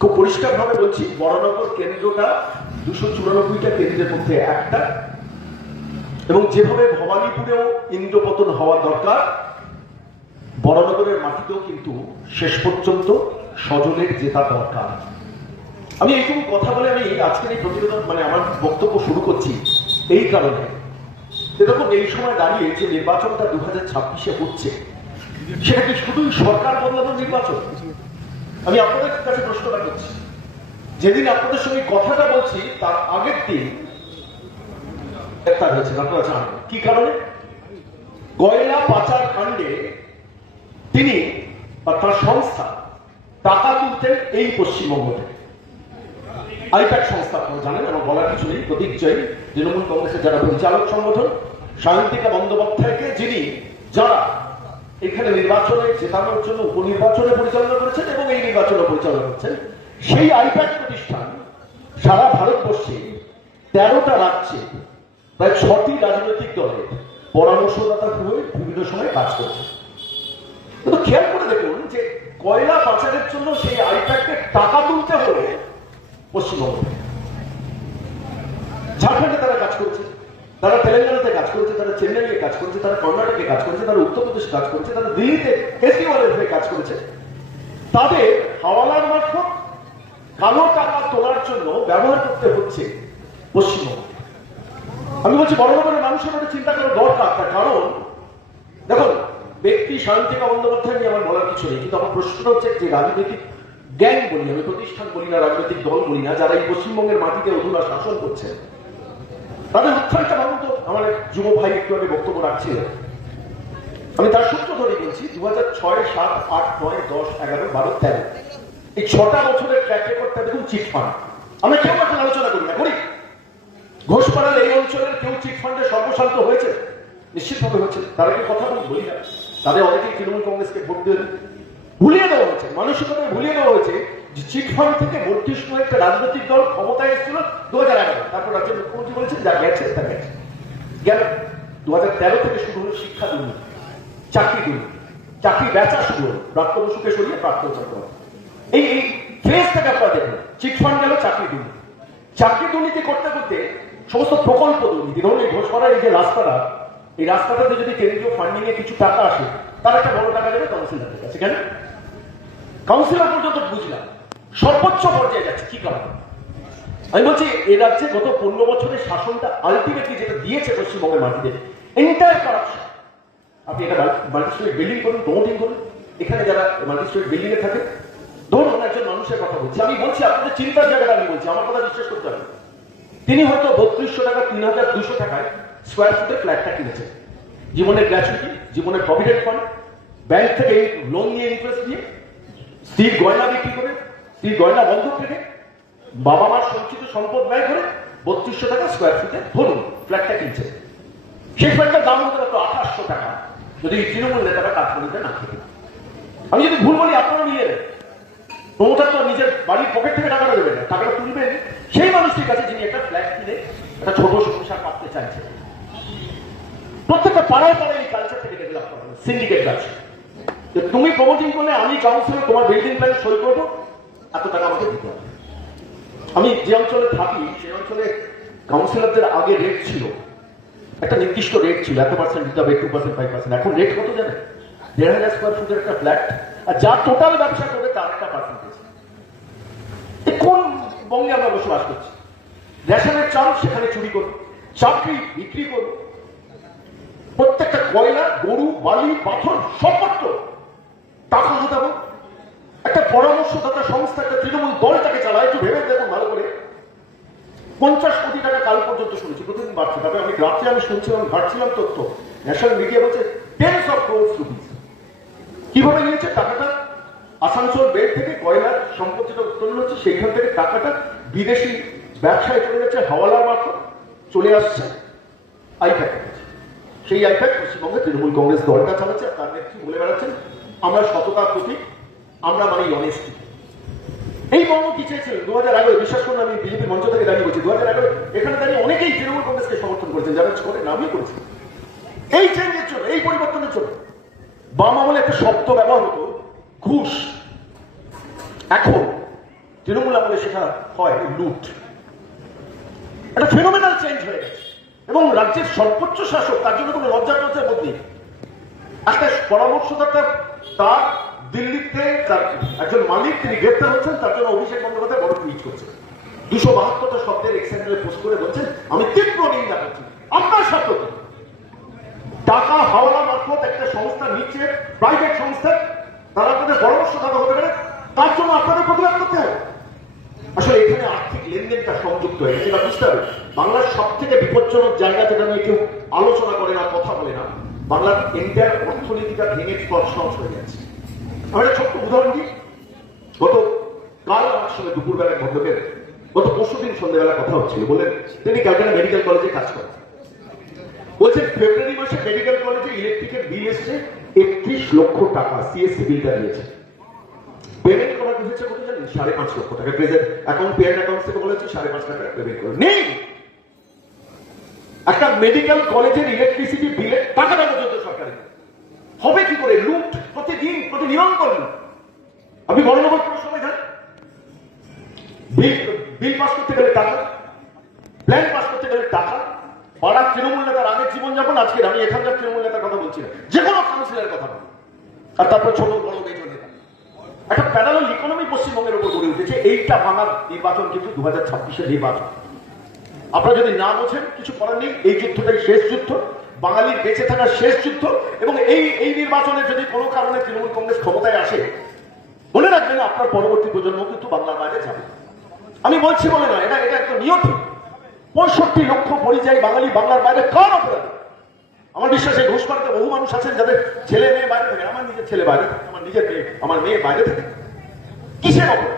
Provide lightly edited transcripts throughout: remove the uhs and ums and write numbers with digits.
খুব পরিষ্কারভাবে বলছি, বরানগর কেন্দ্রটা 294টা কেন্দ্রের মধ্যে একটা, এবং যেভাবে ভবানীপুরেও ইন্দ্রপতন হওয়া দরকার, বরানগরের মাটিতেও কিন্তু শেষ পর্যন্ত সজলের জেতা দরকার। আমি এইটুকু কথা বলে আমি আজকের এই প্রতিবেদন আমার বক্তব্য শুরু করছি এই কারণে, দেখুন এই সময় দাঁড়িয়ে যে নির্বাচনটা 2026-এ হচ্ছে, সেটা কি শুধুই সরকার বদলানোর নির্বাচন? আমি আপনাদের কাছে প্রশ্নটা করছি। যেদিন আপনাদের সঙ্গে কথাটা বলছি তার আগের দিন গ্রেফতার হয়েছেন, আপনারা জানেন কি কারণে? কয়লা পাচার কাণ্ডে তিনি বা তার সংস্থা টাকা তুলতেন এই পশ্চিমবঙ্গ থেকে। আইপ্যাক সংস্থা আপনারা জানেন, আমার বলার কিছু নেই। প্রতীক জৈন, তৃণমূল কংগ্রেসের যারা পরিচালক সংগঠন, সায়ন্তিকা বন্দ্যোপাধ্যায়কে যারা এখানে নির্বাচনে জেতানোর জন্য উপনির্বাচনে পরিচালনা করেছেন এবং এই নির্বাচনে পরিচালনা করছেন, সেই আইপ্যাক প্রতিষ্ঠান সারা ভারতবর্ষে 13টা রাজ্যে প্রায় 6টি রাজনৈতিক দলের পরামর্শদাতা হয়ে বিভিন্ন সময় কাজ করছে। কিন্তু খেয়াল করে দেখুন যে কয়লা পাচারের জন্য সেই আইপ্যাককে টাকা তুলতে হলে পশ্চিমবঙ্গে, ঝাড়খণ্ডে তারা কাজ করছে, তারা তেলেঙ্গানাতে কাজ করেছে, তারা চেন্নাইয়ে কাজ করেছে, তারা কর্ণাটকে কাজ করেছে, তারা উত্তরপ্রদেশে কাজ করেছে, তারা দিল্লিতে কেজরিওয়ালের হয়ে কাজ করেছে। তাদের হাওয়ালার মারফত কালো টাকা তোলার জন্য ব্যবহার করতে হচ্ছে পশ্চিমবঙ্গ। আমি বলছি বরানগরের মানুষের মধ্যে চিন্তা করার দরকার। তার কারণ দেখুন, ব্যক্তি সায়ন্তিকা বন্দ্যোপাধ্যায় নিয়ে আমার বলার কিছু নেই, কিন্তু আমার প্রশ্নটা হচ্ছে যে রাজনৈতিক গ্যাং বলি, আমি প্রতিষ্ঠান বলি না, রাজনৈতিক দল বলি না, যারা এই পশ্চিমবঙ্গের মাটিতে অধুনা শাসন করছে, তাদের উত্থানটা ভাবুন তো। আমার এক যুব ভাই একটু আগে বক্তব্য রাখছিলেন, আমি তার সূত্র ধরে বলছি 2006, 7, 8, 9, 10, 11, 12, 13 এই 6টা বছরের ট্র্যাক রেকর্ডটা দেখুন। চিটফান্ড আমরা কেউ এখন আলোচনা করি না, করি? ঘোষপাড়ার এই অঞ্চলের কেউ চিটফান্ডে সর্বশান্ত হয়েছে? নিশ্চিতভাবে হয়েছে। তারা কি কথা বলি না? তাদের অনেকেই তৃণমূল কংগ্রেসকে ভোট দিয়ে ভুলিয়ে দেওয়া হয়েছে, মানসিকতায় ভুলিয়ে দেওয়া হয়েছে যে চিটফান্ড থেকে বর্ধিষ্ণু একটা রাজনৈতিক দল ক্ষমতায় এসেছিল 2011। তারপর রাজ্যের মুখ্যমন্ত্রী বলেছেন যা গেছে তা গেছে। গেল 2013 থেকে শুরু হলো শিক্ষা দুর্নীতি, চাকরি দুর্নীতি, চাকরি বেচা শুরু হলো, প্রাপ্ত বসুকে সরিয়ে প্রাপ্ত চক্রবর্তী। এই ফেজ থেকে আপনারা দেখুন, চিটফান্ড গেল, চাকরি দুর্নীতি, চাকরি দুর্নীতি করতে করতে সমস্ত প্রকল্প দুর্নীতি। ধরুন এই ঘোষপাড়ার এই যে রাস্তাটা, এই রাস্তাটাতে যদি কেন্দ্রীয় ফান্ডিং এ কিছু টাকা আসে, তার একটা বড় টাকা দেবে কাউন্সিলরের কাছে। কেন? কাউন্সিলর পর্যন্ত বুঝলাম সর্বোচ্চ পর্যায়ে যাচ্ছে, কি কারণ? আমি বলছি এই রাজ্যে গত 15 বছরের শাসনটা আলটিমেটলি যেটা দিয়েছে পশ্চিমবঙ্গের মাটিতে, এন্টায়ার কারাপশন। আপনি এটা মাল্টিস্টোরি বিল্ডিং করুন, প্রমোটিং করুন, এখানে যারা মাল্টিস্টোরি বিল্ডিং এ থাকে, ধরুন একজন মানুষের কথা বলছি, আমি বলছি আপনাদের চিন্তার জায়গাটা আমি বলছি, আমার কথা বিশ্বাস করতে হবে। তিনি হয়তো 3200 টাকা, 3200 টাকায় স্কোয়ার ফুটের ফ্ল্যাটটা কিনেছেন, জীবনের গ্র্যাচুইটি, জীবনের প্রভিডেন্ট ফান্ড, ব্যাংক থেকে লোন নিয়ে, ইন্টারেস্ট দিয়ে, স্ত্রীর গয়না বিক্রি করে, স্ত্রীর গয়না বন্ধক রেখে, বাবা মার সঞ্চিত সম্পদ ব্যয় করে 3200 টাকা স্কোয়ার ফুটে ধরুন ফ্ল্যাটটা কিনছে। সেই ফ্ল্যাটটার দাম হতে পারতো 2800 টাকা যদি তৃণমূল নেতারা কাঠমান্ডিতে না থাকে। আমি যদি ভুল বলি আপনারা নিয়ে নেন। প্রমোটার তো নিজের বাড়ির পকেট থেকে টাকাটা দেবেন না, টাকাটা তুলবেন সেই মানুষটির কাছে যিনি একটা ফ্ল্যাট কিনে একটা ছোট সংসার পাততে চাইছে। প্রত্যেকটা পাড়ায় পাড়ায় এই কালচার থেকে ডেভেলপ করা হবে, সিন্ডিকেট ব্যবসা। তুমি প্রমোটিং করলে আমি কাউন্সিলর তোমার বিল্ডিং প্ল্যান সই করবো, এত টাকা আমাকে দিতে হবে। আমি যে অঞ্চলে থাকি সেই অঞ্চলে কাউন্সিলরদের আগে রেট ছিল, একটা নির্দিষ্ট রেট ছিল, এত পার্সেন্ট দিতে হবে, 2%, 5%। এখন রেট কত জানেন? 1500 স্কোয়ার ফুটের একটা ফ্ল্যাট, আর যা টোটাল ব্যবসা করবে তার একটা পার্সেন্টেজ। কোন বঙ্গে আমরা বসবাস করছি? রেশনের চাল সেখানে চুরি করবো, চাকরি বিক্রি করবো, প্রত্যেকটা কয়লা, গরু, বালি, পাথর সর্বত্র টাকা হাতাবো। একটা পরামর্শদাতা সংস্থা, একটা তৃণমূল দল তাকে চালায়। একটু ভেবে দেখুন ভালো করে, 50 কোটি টাকা কাল পর্যন্ত শুনেছি, প্রতিদিন বাড়ছে। তবে আমি রাত্রে আমি শুনছিলাম, ঘাটছিলাম তথ্য, ন্যাশনাল মিডিয়া বলছে 10 crore rupees। কিভাবে নিয়েছে টাকাটা? আসানসোল বেড থেকে কয়লার সম্পদ যেটা উত্তোলন হচ্ছে সেখান থেকে টাকাটা বিদেশি ব্যবসায় চলে যাচ্ছে, হাওয়ালার মারফত চলে আসছে আইপ্যাক। সেই আইপ্যাক পশ্চিমবঙ্গে তৃণমূল কংগ্রেস দলটা চালাচ্ছে, আর তার নেত্রী বলে বেড়াচ্ছেন আমরা সততার প্রতীক, আমরা মানে অনেস্টি। এই বঙ্গ কি চেয়েছিলেন 2011? বিশ্বাস করুন, আমি বিজেপি মঞ্চ থেকে দাঁড়িয়ে বলছি, 2011 এখানে দাঁড়িয়ে অনেকেই তৃণমূল কংগ্রেসকে সমর্থন করেছেন, যারা করে নামই করেছে এই চেঞ্জের জন্য, এই পরিবর্তনের জন্য। বাম আমলে একটা শব্দ ব্যবহার হতো ঘুষ, এখন তৃণমূল আমলে সেটা হয় লুট। একটা ফেনোমেনাল চেঞ্জ হয়ে গেছে এবং রাজ্যের সর্বোচ্চ শাসক, তার জন্য কোনো লজ্জা টজ্জার বোধ নেই। একটা পরামর্শদাতা তার দিল্লিতে তার একজন মালিক, তিনি গ্রেপ্তার হচ্ছেন, তার জন্য অভিষেক বন্দ্যোপাধ্যায় বড় টুইট করছেন, 272টা শব্দের এক্সেন্ডারে পোস্ট করে বলছেন আমি তীব্র নিন্দা করছি। আপনার শব্দ টাকা হাওড়া মারফত একটা সংস্থা নিচ্ছে, প্রাইভেট সংস্থা, তারা আপনাদের পরামর্শদাতা হতে পারে, তার জন্য আপনাদের প্রতিবাদ করতে হবে। আসলে এখানে আর্থিক লেনদেনটা সংযুক্ত হয়ে গেছে, এটা বুঝতে হবে। বাংলার সব থেকে বিপজ্জনক জায়গা যেটা নিয়ে কেউ আলোচনা করে না, কথা বলে না, বাংলার ইন্ডিয়ার অর্থনীতিটা ভেঙে তছনছ হয়ে গেছে। আমি একটা ছোট্ট উদাহরণ দিই। গত কাল আমার সঙ্গে দুপুরবেলায় ভদ্রকের গত পরশুদিন সন্ধ্যাবেলা কথা হচ্ছিল, বলেন তিনি ক্যালকাটা মেডিকেল কলেজে কাজ করেন। বলছেন ফেব্রুয়ারি মাসে মেডিকেল কলেজে ইলেকট্রিকের বিল এসছে 31 লক্ষ টাকা, সিএসসি বিলটা দিয়েছে। পেমেন্ট করা হয়েছে কত জানেন? 5.5 লক্ষ টাকা। প্রেজেন্ট অ্যাকাউন্ট, পেয়ার অ্যাকাউন্ট থেকে বলেছে 5.5 টাকা পেমেন্ট করে নেই। একটা মেডিকেল কলেজের ইলেকট্রিসিটি বিলের টাকাটা পর্যন্ত সরকারের হবে কি করে? লুট প্রতিদিন, প্রতি নিরন্তর। আপনি গণনগর কোন সময় যান, বিল পাস করতে গেলে টাকা, প্ল্যান পাস করতে গেলে টাকা। পাড়ার তৃণমূল নেতার আগের জীবনযাপন, আজকে আমি এখানকার তৃণমূল নেতার কথা বলছি না, যে কোনো কাউন্সিলের কথা বলি, আর তারপরে ছোট বড় মেজর নেতা। একটা প্যারালাল ইকোনমি পশ্চিমবঙ্গের উপর গড়ে উঠেছে। এইটা ভাঙার নির্বাচন কিন্তু 2026-এর নির্বাচন। আপনারা যদি না বোঝেন কিছু করার নেই, এই যুদ্ধটাই শেষ যুদ্ধ, বাঙালির বেঁচে থাকার শেষ যুদ্ধ। এবং এই নির্বাচনে যদি কোনো কারণে তৃণমূল কংগ্রেস ক্ষমতায় আসে, মনে রাখবেন আপনার পরবর্তী প্রজন্ম কিন্তু বাংলার বাইরে যাবে। আমি বলছি বলে না, এটা একটা নিয়তি। 65 লক্ষ পরিযায়ী বাঙালি বাংলার বাইরে কার অপরাধে? আমার বিশ্বাস এই ঘোষপাড়াতে বহু মানুষ আছেন যাদের ছেলে মেয়ে বাইরে থাকে। আমার নিজের ছেলে বাইরে থাকে, আমার নিজের মেয়ে, আমার মেয়ে বাইরে থাকে। কিসের অপরাধ?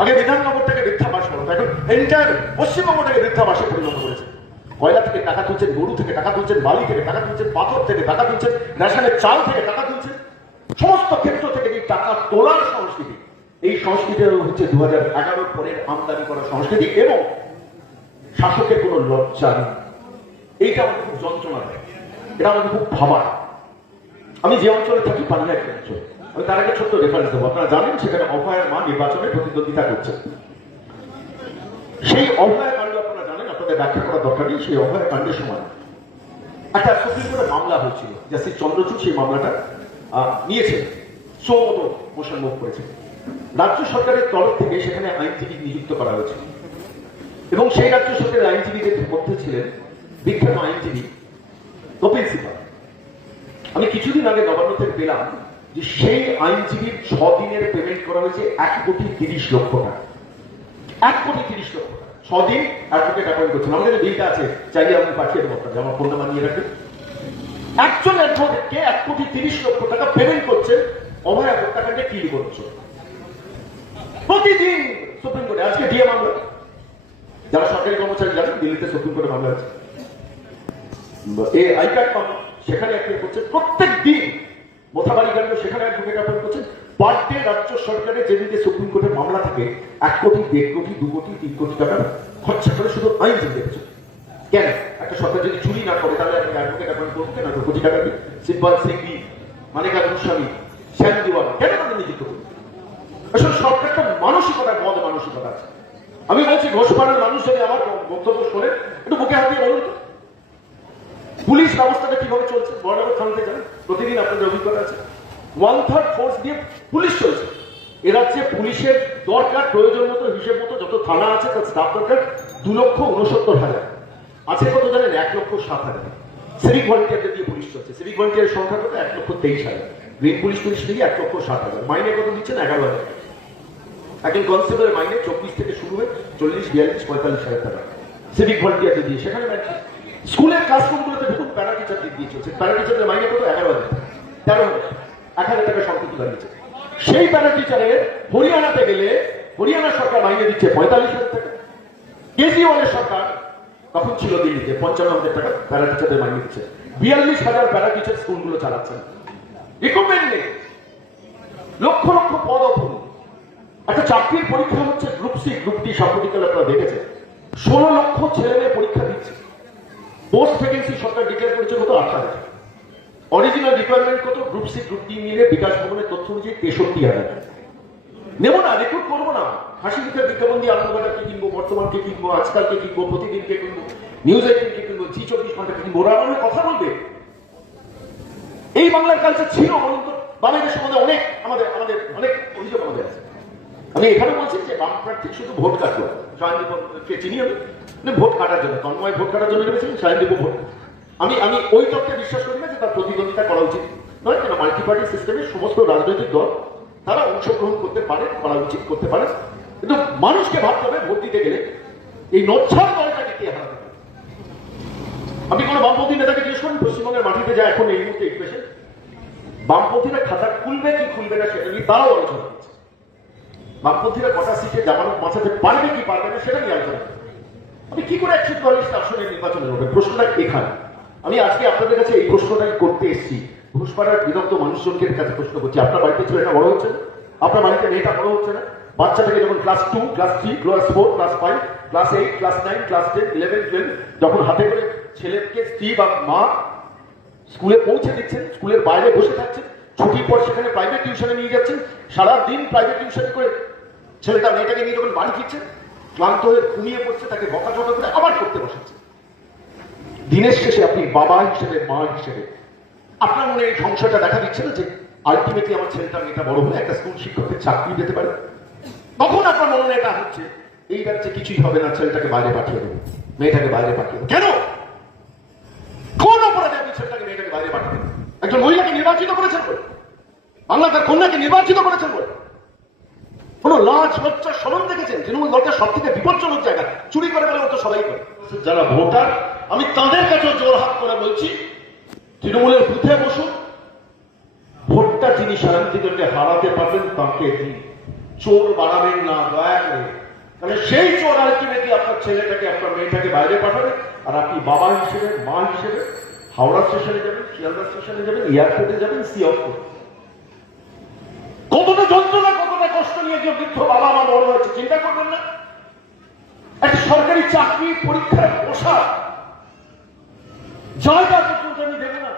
আগে বিধাননগর থেকে বৃদ্ধাবাস করতো, এখন এন্টায়ার পশ্চিমবঙ্গটাকে বৃদ্ধাবাসে পরিণত করেছে। কয়লা থেকে টাকা তুলছেন, গরু থেকে টাকা তুলছেন, বালি থেকে টাকা তুলছেন, পাথর থেকে টাকা তুলছেন, রেশনের চাল থেকে টাকা তুলছেন। সমস্ত ক্ষেত্র থেকে এই টাকা তোলার সংস্কৃতি, এই সংস্কৃতি হচ্ছে 2011 পরের আমদানি করা সংস্কৃতি। এবং শাসকের কোনো লজ্জা নেই। এইটা আমাকে খুব যন্ত্রণা দেয়, এটা আমাকে খুব ভাবায়। আমি যে অঞ্চলে থাকি, পানিয়া একটা অঞ্চল, আমি তার আগে ছোট্ট রেফারেন্স দেবো। আপনারা জানেন সেখানে অভয়ের মা নির্বাচনে প্রতিদ্বন্দ্বিতা করছেন। সেই অভয় কাণ্ড আপনারা জানেন, আপনাদের ব্যাখ্যা করার দরকার নেই। সেই অভয় কাণ্ডের সময় একটা সুপ্রিম কোর্টে মামলা হয়েছিল, জাস্টিস চন্দ্রচূড় সেই মামলাটা নিয়েছেন, সৌমত মোশন মুভ করেছেন। রাজ্য সরকারের তরফ থেকে সেখানে আইনজীবী নিযুক্ত করা হয়েছে এবং সেই রাজ্য সরকারের আইনজীবীদের মধ্যে ছিলেন বিখ্যাত আইনজীবী কপিল সিবাল। আমি কিছুদিন আগে নবান্ন থেকে পেলাম যে সেই আইনজীবীর 6 দিনের পেমেন্ট করা হয়েছে 1,30,00,000 টাকা। 1,30,00,000 টাকা 6 দিন অ্যাডভোকেট অ্যাপয়েন্ট করছেন। আমাদের বিলটা আছে, চাইলে আমি পাঠিয়ে দেবো, আপনাকে আমার ফোন নাম্বার নিয়ে রাখবেন। একজন অ্যাডভোকেটকে 1,30,00,000 টাকা পেমেন্ট করছে অভয় হত্যাকাণ্ডে কি করছে প্রতিদিন সুপ্রিম কোর্টে। আজকে ডিএ মামলা, যারা সরকারি কর্মচারী জানেন দিল্লিতে সুপ্রিম কোর্টে মামলা আছে, আই কার্ড মামলা, সেখানে অ্যাপ্লাই করছে প্রত্যেক দিন। মোথাবাড়ি কাণ্ড, সেখানে অ্যাডভোকেট অ্যাপয়েন্ট করছেন। পার ডে রাজ্য সরকারের যেদিকে সুপ্রিম কোর্টের মামলা থাকে 1 কোটি, 1.5 কোটি, 2 কোটি, 3 কোটি টাকা খরচা করে শুধু আইনজীবী দেখেছে। কেন? একটা সরকার যদি চুরি না করে তাহলে আপনি অ্যাডভোকেট অ্যাপয়েন্ট করবেন কেন? 2 কোটি টাকা দিয়ে সিম্পল সিংভি, মানিকা গোস্বামী, শ্যাম দিওয়াল কেন তাদের নিযুক্ত করবে? আসলে সরকারটা মানসিকতা, বদ মানসিকতা আছে। আমি বলছি ঘোষপাড়ার মানুষ যদি আমার বক্তব্য শোনে, একটু বুকে হাত দিয়ে বলুন তো পুলিশ ব্যবস্থাটা কিভাবে চলছে। বড়নগর থানাতে যান, প্রতিদিন আপনাদের অভিজ্ঞতা আছে, 1/3 ফোর্স দিয়ে পুলিশ চলছে। এ রাজ্যে পুলিশের দরকার প্রয়োজন মতো, হিসেব মতো যত থানা আছে তার স্টাফ দরকার 2,69,000 আছে। কত জানেন? 1,07,000 সিভিক ভলেন্টিয়ারদের দিয়ে পুলিশ চলছে। সিভিক ভলেন্টিয়ারের সংখ্যা কত? 1,23,000। গ্রিন পুলিশ মিলিয়ে 1,07,000। মাইনে কত দিচ্ছেন? 11,000। একজন কনস্টেবলের মাইনে 24 থেকে শুরু হয়ে 40, 42, 45,000 টাকা সিভিক ভলেন্টিয়ারদের দিয়ে। সেখানে স্কুলের ক্লাসরুমগুলোতে ঢুকুন, প্যারা টিচারদের দিয়ে চলছে। প্যারা টিচারদের মাইনে কত? 11,000, 13,000, 1,000 টাকা সম্পত্তি বাড়িয়েছে। সেই প্যারা টিচারের হরিয়ানাতে গেলে হরিয়ানা সরকার মাইনে দিচ্ছে 45,000 টাকা। কেজরিওয়ালের সরকার তখন ছিল দিল্লিতে 55,000 টাকা প্যারা টিচারদের মাইনে দিচ্ছে। 42,000 প্যারা টিচার স্কুলগুলো চালাচ্ছেন। রিক্রুটমেন্ট নেই, লক্ষ লক্ষ পদ অপূর্ণ। একটা চাকরির পরীক্ষা হচ্ছে গ্রুপ সি, গ্রুপ ডি, সাম্প্রতিককালে আপনারা দেখেছেন 16 লক্ষ ছেলে মেয়ে পরীক্ষা দিচ্ছে। পোস্ট ভ্যাকেন্সি সরকার ডিক্লেয়ার করেছে কত? 8,000। অরিজিনাল রিকোয়ারমেন্ট কত? গ্রুপ সি, গ্রুপ ডি মিলে বিকাশ ভবনের তথ্য অনুযায়ী 63,000। নেবো না, রেকর্ড করবো না। হাসি মুখের বিজ্ঞাপন দিয়ে আনন্দবাজারকে কিনবো, বর্তমানকে কিনবো, আজকালকে কিনবো, প্রতিদিনকে কিনবো, নিউজ 18কে কিনবো, জি24 ঘন্টাকে কিনবো। ওরা আমার কথা বলবে? এই বাংলার কালচার ছিল বলুন তো? বাংলাদেশের সম্বন্ধে অনেক আমাদের আমাদের অনেক অভিযোগ আমাদের আছে। আমি এখানে বলছি যে বাম প্রার্থী শুধু ভোট কাটবো, সায়নদীপকে চিনি আমি, ভোট কাটার জন্য, তন্ময় ভোট কাটার জন্য নেমেছিলেন, সায়নদীপ ভোট। আমি ওই তত্ত্বে বিশ্বাস করি না যে তার প্রতিদ্বন্দ্বিতা করা উচিত নয়। কেন মাল্টি পার্টি সিস্টেমে সমস্ত রাজনৈতিক দল তারা অংশগ্রহণ করতে পারে, করা উচিত, করতে পারে, কিন্তু মানুষকে ভাবতে হবে ভোট দিতে গেলে এই নচ্ছার দলটাকে কে হারাতে পারে। আপনি কোনো বামপন্থী নেতাকে জিজ্ঞেস করুন পশ্চিমবঙ্গের মাটিতে যায় এখন এই মুহূর্তে ইকুয়েশন, বামপন্থীরা খাতা খুলবে কি খুলবে না সেটা নিয়ে তারাও আলোচনা করছে। বামপন্থীরা কটা সিটে জামানত বাঁচাতে পারবে কি পারবে না সেটা নিয়ে আলোচনা করছে। আপনি কি করে 144 আসনের নির্বাচনে লড়বেন? প্রশ্নটা এখানে। আমি আজকে আপনাদের কাছে এই প্রশ্নটাই করতে এসেছি, ঘোষপাড়ার বিদগ্ধ মানুষজনকে কাছে প্রশ্ন করছি। আপনার বাড়িতে ছেলেটা বড় হচ্ছে না? আপনার বাড়িতে মেয়েটা বড় হচ্ছে না? বাচ্চাটাকে যখন class 2, class 3, class 4, class 5, class 8, class 9, class 10, 11, 12 যখন হাতে করে ছেলেকে স্ত্রী বা মা স্কুলে পৌঁছে দিচ্ছেন, স্কুলের বাইরে বসে থাকছেন, ছুটির পর সেখানে প্রাইভেট টিউশনে নিয়ে যাচ্ছেন, সারাদিন প্রাইভেট টিউশনে করে ছেলেটা মেয়েটাকে নিয়ে যখন বাড়ি ফিরছেন, ক্লান্ত হয়ে ঘুমিয়ে পড়ছে, তাকে বকাঝকা করে আবার পড়তে বসাচ্ছে। দিনের শেষে আপনি বাবা হিসেবে, মা হিসেবে আপনার মনে এই সংশয়টা দেখা দিচ্ছে না যে আলটিমেটলি আমার ছেলেটা মেয়েটা বড় হলে একটা স্কুল শিক্ষকের চাকরি পেতে পারে? তখন আপনার মনে এটা হচ্ছে এই রাজ্যে কিছুই হবে না, ছেলেটাকে বাইরে পাঠিয়ে দেবো, মেয়েটাকে বাইরে পাঠিয়ে দেবো। কেন? কোন অপরাধে আপনি ছেলেটাকে মেয়েটাকে বাইরে পাঠিয়ে দেবেন? একজন মহিলাকে নির্বাচিত করেছেন বলে, বাংলা তার কন্যাকে নির্বাচিত করেছেন বলে কোন লাজ লজ্জা শরম দেখেছেন? তৃণমূল দলটা সব থেকে বিপজ্জনক জায়গা, চুরি করে গেলে তো সবাই করে। যারা ভোটার আমি তাদের কাছে জোর হাত করে বলছি, তৃণমূলের বুথে বসুন, ভোটটা যিনি শান্তিকে হারাতে পারবেন তাকে দিন, চোর বাড়াবেন না দয়া করে। তাহলে সেই চোর আলটিমেটলি আপনার ছেলেটাকে, আপনার মেয়েটাকে বাইরে পাঠাবে, আর আপনি বাবা হিসেবে, মা হিসেবে হাওড়া স্টেশনে যাবেন, শিয়ালদা স্টেশনে যাবেন, এয়ারপোর্টে যাবেন, সি অফ করবেন। কতটা যন্ত্রণা, কতটা কষ্ট নিয়ে যে বৃদ্ধ বাবা মা বড় হয়েছে চিন্তা করবেন না? একটা সরকারি চাকরি পরীক্ষায় বসা জায়গা পর্যন্ত আমি দেব না।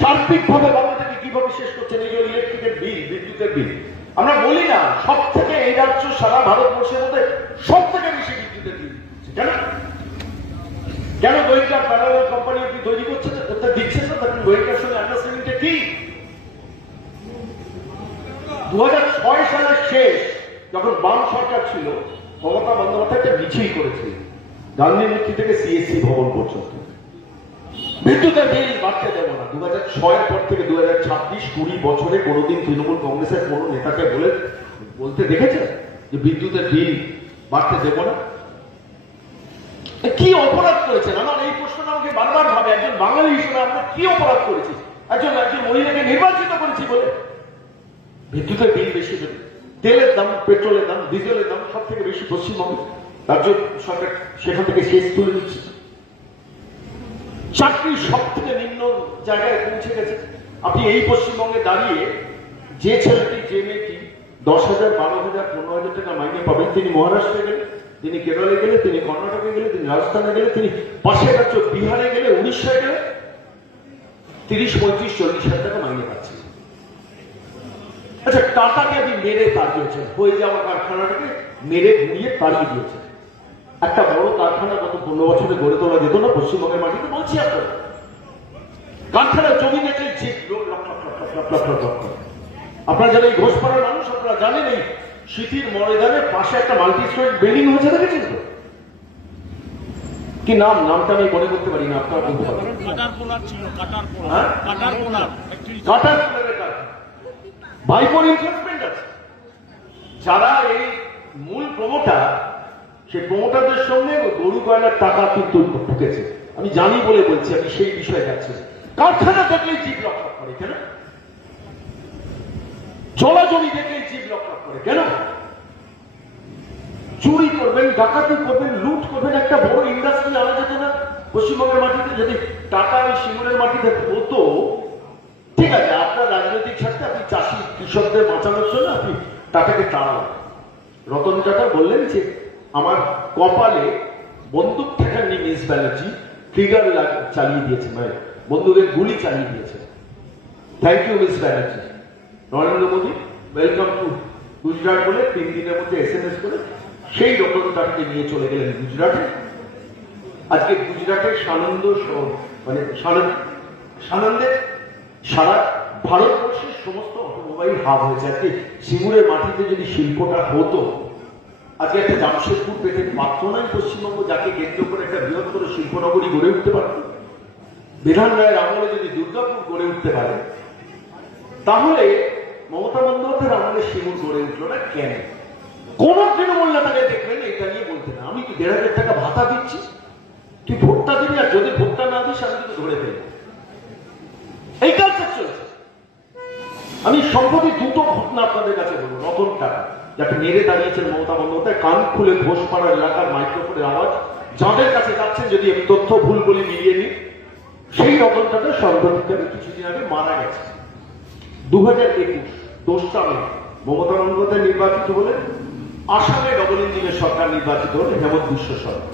সার্বিক ভাবে বাংলাদেশকে কিভাবে শেষ করছেন? এই যে ইলেকট্রিকের বিল, বিদ্যুতের বিল, আমরা বলি না সব থেকে এই রাজ্য সারা ভারতবর্ষের মধ্যে সব থেকে বেশি বিদ্যুতের বিল কেন? কেন গোয়েন্দা প্যারালাল কোম্পানি আপনি তৈরি করছেন, দিচ্ছেন না? তখন গোয়েন্দার সঙ্গে আন্ডারস্ট্যান্ডিংটা কি? 2006 সালের শেষ যখন বাম সরকার ছিল, মমতা বন্দ্যোপাধ্যায় একটা মিছিল করেছিল গান্ধী মূর্তি থেকে সিএসসি ভবন পর্যন্ত, বিদ্যুতের বিল বাড়তে দেব না। 2006 পর থেকে 2026-20 বছরে কোনোদিন তৃণমূল কংগ্রেসের কোন নেতাকে বলতে দেখেছেন যে বিদ্যুতের বিল বাড়তে দেব না? কি অপরাধ করেছেন? আমার এই প্রশ্নটা আমাকে বারবার ভাবে, একজন বাঙালি হিসেবে আমরা কি অপরাধ করেছি? একজন মহিলাকে নির্বাচিত করেছি বলে বিদ্যুতের বিল বেশি দেবে, তেলের দাম, পেট্রোলের দাম, ডিজেলের দাম সব থেকে বেশি পশ্চিমবঙ্গে, রাজ্য সরকার সেখান থেকে শেষ তুলে নিচ্ছে। চাকরি সব থেকে নিম্ন জায়গায় পৌঁছে গেছে। আপনি এই পশ্চিমবঙ্গে দাঁড়িয়ে যে ছেলেটি, যে মেয়েটি 10,000, 12,000, 15,000 টাকা মাইনে পাবেন, তিনি মহারাষ্ট্রে গেলে, তিনি কেরলে গেলে, তিনি কর্ণাটকে গেলে, তিনি রাজস্থানে গেলে, তিনি পাশের রাজ্য বিহারে গেলে, উড়িষ্যায় গেলে 30, 35, 40,000 টাকা মাইনে পাচ্ছে। আচ্ছা, টাটাকে আপনি মেরে তাড়িয়েছেন, হয়ে যাওয়া কারখানাটাকে মেরে ঘুরিয়ে তাড়িয়ে দিয়েছেন। একটা বড় কারখানা গত 15 বছরে গড়ে তোলা যেত না পশ্চিমবঙ্গের মাটিতে? বলছি আপনারা, কারখানার জমি নেই, আপনারা যারা এই ঘোষপাড়ার মানুষ, আপনারা জানেন এই স্মৃতির ময়দানের পাশে একটা মাল্টি স্টোরি বিল্ডিং হয়েছে, দেখেছেন তো? কি নাম? নামটা আমি মনে করতে পারি না, আপনারা বলতে পারবেন? ভাইপোর ইনভেস্টমেন্ট আছে। যারা এই মূল প্রমোটার, সেই প্রমোটারদের সঙ্গে গরু গয়নার টাকা কিন্তু ঢুকেছে। আমি জানি বলে বলছি, আমি সেই বিষয়ে যাচ্ছি। কারখানা দেখলেই জীব রক্ষা করে কেন? জলা জমি দেখলেই জীব রক্ষা করে কেন? চুরি করবেন, ডাকাতি করবেন, লুট করবেন, একটা বড় ইন্ডাস্ট্রি আনা যেত না পশ্চিমবঙ্গের মাটিতে? যদি টাকা ওই সিঙ্গুরের মাটিতে হতো, ঠিক আছে, আপনার রাজনৈতিক স্বার্থে আপনি চাষি কৃষকদের বাঁচানোর জন্য আপনি টাকাকে তাড়ালেন। রতন টাটা বললেন যে আমার কপালে বন্দুক ঠেকাননি মিস ব্যানার্জি, ট্রিগার চালিয়ে দিয়েছে, মানে বন্দুকের গুলি চালিয়ে দিয়েছে। Thank you miss Banerjee. Narendra Modi, welcome to Gujarat বলে 3 দিনের মধ্যে SMS করে সেই রতন টাটাকে নিয়ে চলে গেলেন গুজরাটে। আজকে গুজরাটের সানন্দ মানে সানন্দে সারা ভারতবর্ষের সমস্ত অটোমোবাইল হাব হয়েছে। আজকে সিঙ্গুরের মাটিতে যদি শিল্পটা হতো, আজকে একটা জামশেদপুর পেটের পাত্র নয় পশ্চিমবঙ্গ, যাকে কেন্দ্র করে একটা বৃহত্তর শিল্পনগরী গড়ে উঠতে পারত। বিধান রায়ের আমলে যদি দুর্গাপুর গড়ে উঠতে পারে, তাহলে মমতা বন্দ্যোপাধ্যায়ের আমলে সিঙ্গুর গড়ে উঠলো না কেন? কোন তৃণমূল নেতাকে দেখবেন এটা নিয়ে বলতে না, আমি তো 1,500 টাকা ভাতা দিচ্ছি, তুই ভোটটা দিবি, আর যদি ভোটটা না দিস আমি কিন্তু ধরে ফেলবো। এই কালচার চলছে। আমি সম্প্রতি দুটো ঘটনা আপনাদের কাছে বলবো। রতন টাটা যাকে নেড়ে দাঁড়িয়েছেন মমতা বন্দ্যোপাধ্যায়, কান খুলে ঘোষপাড়া এলাকার মাইক্রোফোনের আওয়াজ, যাদের কাছে যাচ্ছেন যদি আমি তথ্য ভুল বলি মিলিয়ে নিই, সেই রতন টাটা সাম্প্রতিকভাবে কিছুদিন আগে মারা গেছে। 2021 2 মে মমতা বন্দ্যোপাধ্যায় নির্বাচিত হলেন, আসামে ডবল ইঞ্জিনের সরকার নির্বাচিত হলেন হেমন্ত বিশ্ব শর্মা।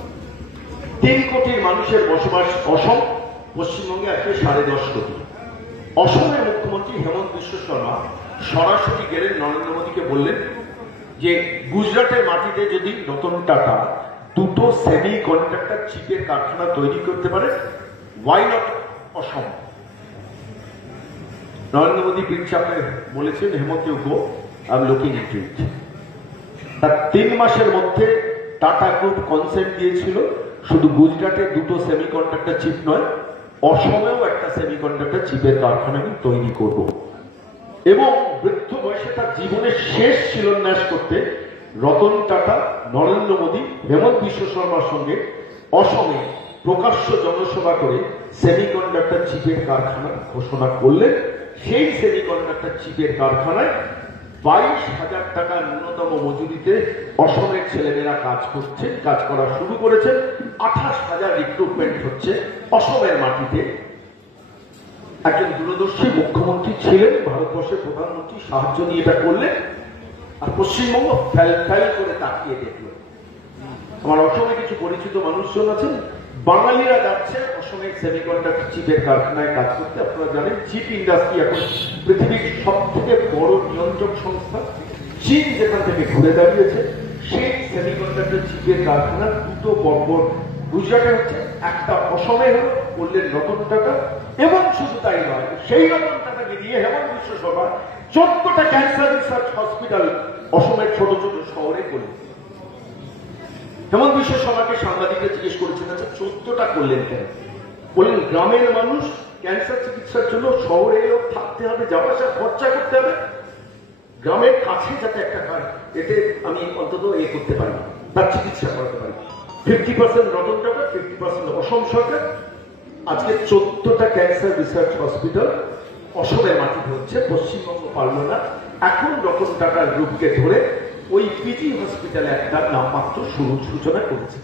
3 কোটির মানুষের বসবাস অসম, পশ্চিমবঙ্গে আজকে 10.5 কোটি। অসমের মুখ্যমন্ত্রী হেমন্ত বিশ্ব শর্মা সরাসরি গেলেন নরেন্দ্র মোদীকে, বললেন যে গুজরাটের মাটিতে যদি রতন টাটা 2টো সেমি কন্ডাক্টর চিপের কারখানা তৈরি করতে পারে, ওয়াই নট অসম? নরেন্দ্র মোদী বিচ্ছাপে বলেছেন Hemanta you go, I am looking into it. তার 3 মাসের মধ্যে টাটা গ্রুপ কনসেন্ট দিয়েছিল শুধু গুজরাটে 2টো সেমিকন্ডাক্টর চিপ নয়, অসমেও একটা সেমিকন্ডাক্টর চিপের কারখানা আমি তৈরি করব। এবং বৃদ্ধ বয়সে তার জীবনের শেষ শিলান্যাস করতে রতন টাটা, নরেন্দ্র মোদী, হেমন্ত বিশ্ব শর্মার সঙ্গে অসমে প্রকাশ্য জনসভা করে সেমিকন্ডাক্টর চিপের কারখানা ঘোষণা করলেন। সেই সেমিকন্ডাক্টর চিপের কারখানায় 22,000 টাকা ন্যূনতম মজুরিতে অসমের ছেলেমেয়েরা কাজ করছে, কাজ করা শুরু করেছেন। 28,000 রিক্রুটমেন্ট হচ্ছে অসমের মাটিতে। একজন দূরদর্শী মুখ্যমন্ত্রী ছিলেন, ভারতবর্ষের প্রধানমন্ত্রী সাহায্য নিয়ে এটা করলেন, আর পশ্চিমবঙ্গ ফেল করে তাকিয়ে দেখল। আমার অসমে কিছু পরিচিত মানুষজন আছেন, বাঙালিরা যাচ্ছে অসমের সেমিকন্ডাক্টর চিপের কারখানায় কাজ করতে। আপনারা জানেন চিপ ইন্ডাস্ট্রি এখন পৃথিবীর সব থেকে বড় নিয়ন্ত্রক সংস্থা। চীন যেখান থেকে ঘুরে দাঁড়িয়েছে, সেই সেমিকন্ডাক্টর চিপের কারখানা 2টো পরপর গুজরাটে হচ্ছে, একটা অসমে হলো, বললেন রতন টাটা। এবং শুধু তাই নয়, সেই রতন টাটাকে দিয়ে হেমন্ত Biswa Sarma 14টা cancer research hospital অসমের ছোট ছোট শহরে করলেন। হেমন্ত বিশ্ব শর্মাকে সাংবাদিকরা জিজ্ঞেস করেছেন, আচ্ছা 14টা করলেন কেন? বললেন গ্রামের মানুষ ক্যান্সার চিকিৎসার জন্য শহরে এলেও থাকতে হবে, যাওয়া আসা খরচা করতে হবে, গ্রামের কাছে যাতে একটা হয়, এতে আমি অন্তত করতে পারি, তার চিকিৎসা করাতে পারি। 50% রতন টাটা, 50% অসম সরকার। আজকে 14টা ক্যান্সার রিসার্চ হসপিটাল অসমের মাটিতে হচ্ছে, পশ্চিমবঙ্গ পারল না। এখন রতন টাটার গ্রুপকে ধরে ওই পিজি হসপিটালে একটা নামমাত্র সূচনা করেছে।